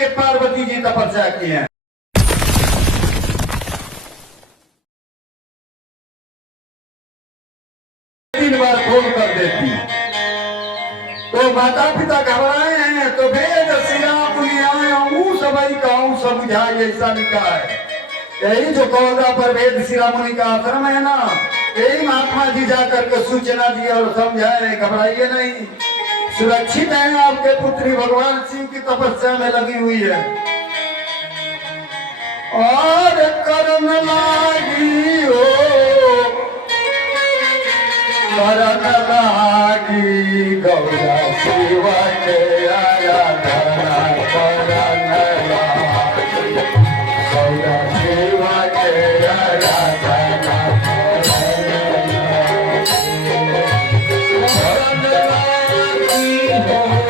के पार्वती जी तपस्या की है। तीन बार खोल कर देती तो माता पिता घबराए हैं, तो वेद श्री राम मुनि आए सबई कहूँ सब बुझाए, ऐसा लिखा है। यही जो कौदा पर वेद श्री राम मुनि का आश्रम है ना, यही महात्मा जी जाकर के सूचना दी और समझाए, घबराइए नहीं, सुरक्षित है। आपके पुत्री भगवान शिव की तपस्या में लगी हुई है। और कर्म लागी हो करन लागी गौरा शिवा के आराधना करन लागी गौरा शिवा के आराधना करन लागी करन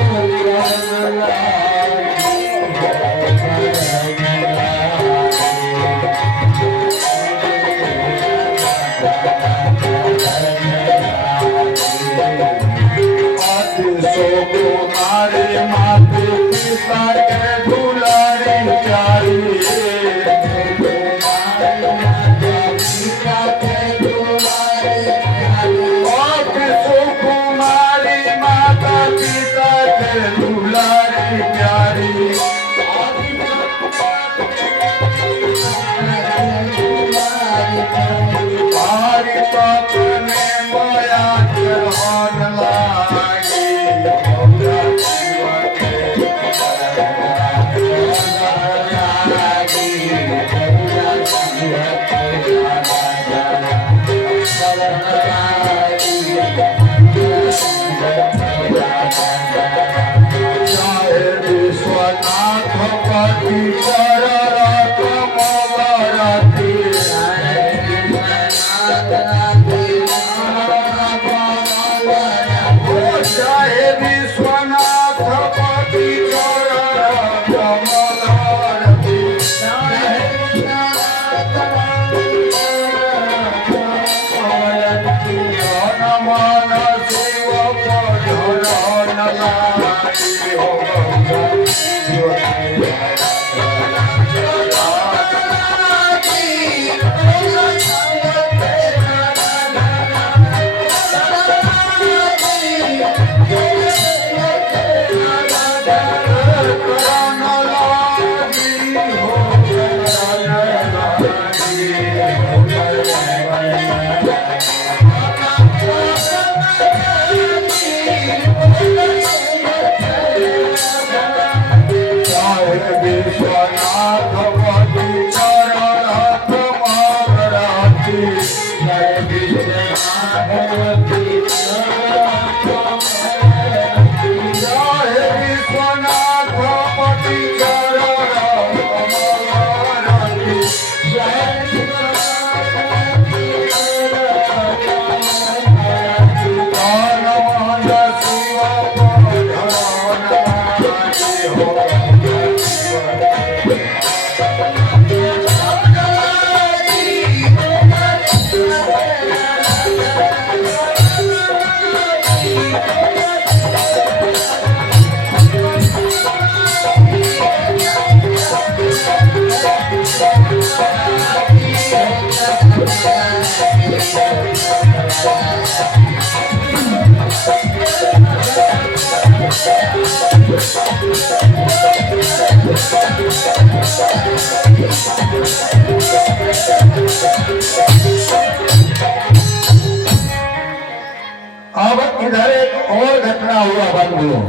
अब इधर एक और घटना हुआ बंधुओं।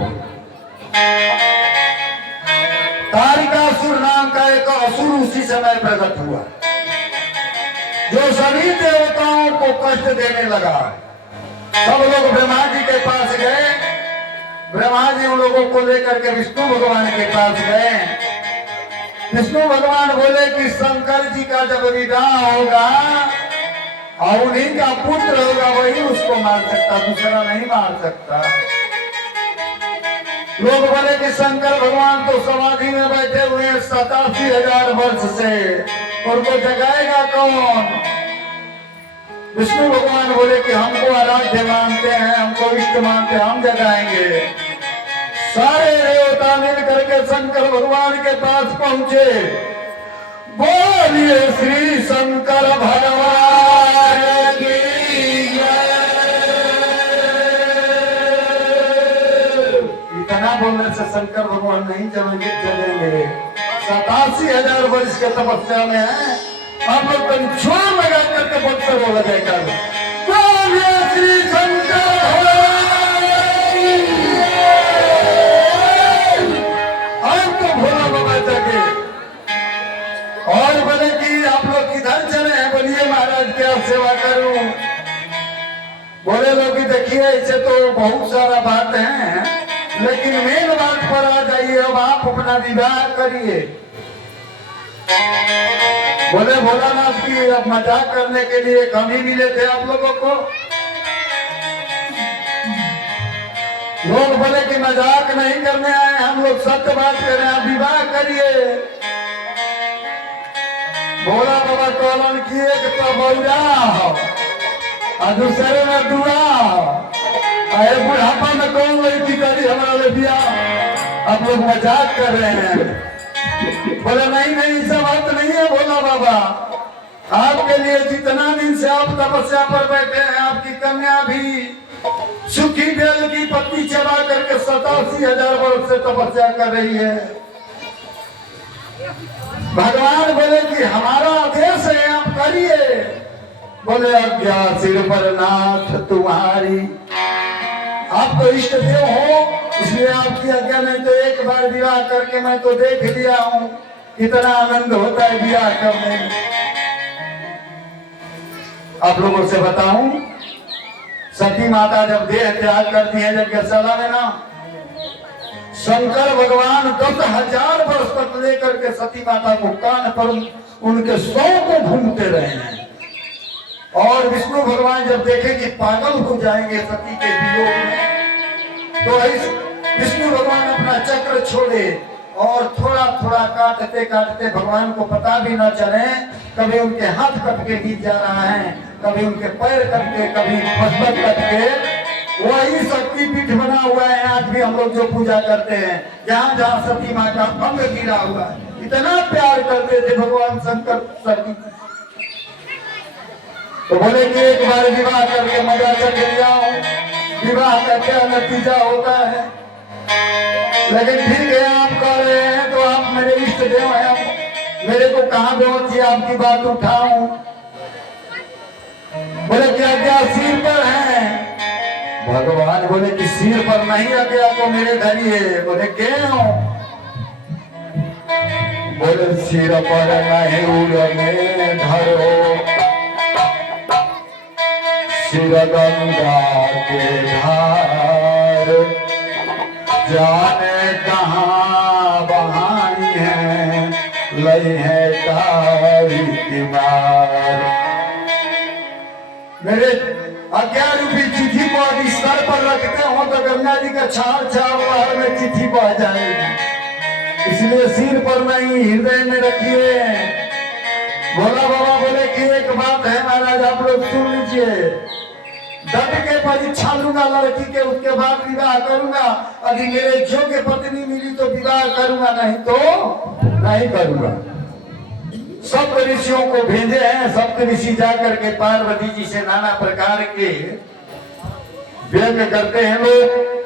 तारिकासुर नाम का एक असुर उसी समय प्रकट हुआ, जो सभी देवताओं को कष्ट देने लगा। सब लोग ब्रह्मा जी के पास गए, ब्रह्मा जी उन लोगों को लेकर के विष्णु भगवान के पास गए। विष्णु भगवान बोले कि शंकर जी का जब विवाह होगा और उन्हीं का पुत्र होगा वही उसको मार सकता, दूसरा नहीं मार सकता। लोग बोले कि शंकर भगवान तो समाधि में बैठे हुए 87,000 वर्ष से, उनको जगाएगा कौन? विष्णु भगवान बोले कि हमको आराध्य मानते हैं, हमको इष्ट मानते हैं, हम जगाएंगे। सारे देवता मिल करके शंकर भगवान के पास पहुंचे। बोलिए श्री शंकर भगवान की जय। इतना बोलने से शंकर भगवान नहीं चलेंगे। 87,000 वर्ष के तपस्या में है। आप लोग कंट्रोल लगा करके बक्सर हो लगेगा। बोलिए श्री शंकर भोला बाबा जगे। और बोले कि आप लोग किधर चले हैं? बोलिए महाराज क्या सेवा करूं? बोले लोग कि देखिए ऐसे तो बहुत सारा बात है, लेकिन मेन बात पर आ जाइए। अब आप अपना विवाह करिए। बोले भोलानाथ की अब मजाक करने के लिए कम ही मिले थे आप लोगों को। लोग बोले कि मजाक नहीं करने आए, हम लोग सत्य बात करें, आप विवाह करिए। भोला बाबा कौन की एक तो बौरा और दूसरे में दुआ। अरे बुढ़ापा में कौन लड़की करी हमारा लड़किया? आप लोग मजाक कर रहे हैं। बोले नहीं नहीं सब बात नहीं है भोला बाबा। आपके लिए जितना दिन से आप तपस्या पर बैठे हैं, आपकी कन्या भी सूखी बेल की पत्ती चबा करके 87,000 वर्ष से तपस्या कर रही है। भगवान बोले कि हमारा आदेश है, आप करिए। बोले आज्ञा सिर पर नाथ तुम्हारी। आप तो इष्ट देव हो, इसलिए आपकी आज्ञा नहीं तो एक बार विवाह करके मैं तो देख लिया हूँ कितना आनंद होता है विवाह करने में। आप लोगों से बताऊं, सती माता जब देह त्याग करती है यज्ञशाला में ना, शंकर भगवान 10,000 वर्ष तक लेकर के सती माता को कान पर उनके 100 को घूमते रहे हैं। और विष्णु भगवान जब देखे कि पागल हो जाएंगे सती के वियोग में, तो इस विष्णु भगवान अपना चक्र छोड़े और थोड़ा थोड़ा काटते काटते भगवान को पता भी न चले, कभी उनके हाथ कट के गिर जा रहा है, कभी उनके पैर कट के, कभी मस्तक कट के। वही शक्ति पीठ बना हुआ है आज भी हम लोग जो पूजा करते हैं, जहाँ जहाँ सती माँ का अंग गिरा हुआ है। इतना प्यार करते थे भगवान शंकर सती। तो बोले कि एक बार विवाह करके मजा चल जाऊं, विवाह का क्या नतीजा होता है। लेकिन ठीक है आप कह रहे हैं तो आप मेरे इष्ट देव हैं, मेरे को कहाँ बेहोश आपकी बात उठाऊं। बोले क्या क्या सिर पर है? भगवान बोले कि सिर पर नहीं आ गया तो मेरे धरिए। बोले क्यों? बोले सिर पर नहीं उड़ने धरो, सिर गंगा के धार, जाने कहाँ बहानी है, लई है तारी की मार। मेरे 11 रुपये चिट्ठी को यदि सर पर रखते हो तो गंगा जी का छाल छाल में चिट्ठी पहुंच जाएगी। इसलिए सिर पर नहीं हृदय में रखिए। भोला बाबा बोले कि एक बात है महाराज, आप लोग सुन लीजिए। डट के परीक्षा लूंगा लड़की के, उसके बाद विवाह करूंगा। यदि मेरे योग्य पत्नी मिली तो विवाह करूंगा, नहीं तो नहीं करूंगा। सप्त ऋषियों को भेजे हैं। सप्त ऋषि जाकर के पार्वती जी से नाना प्रकार के व्यंग करते हैं लोग।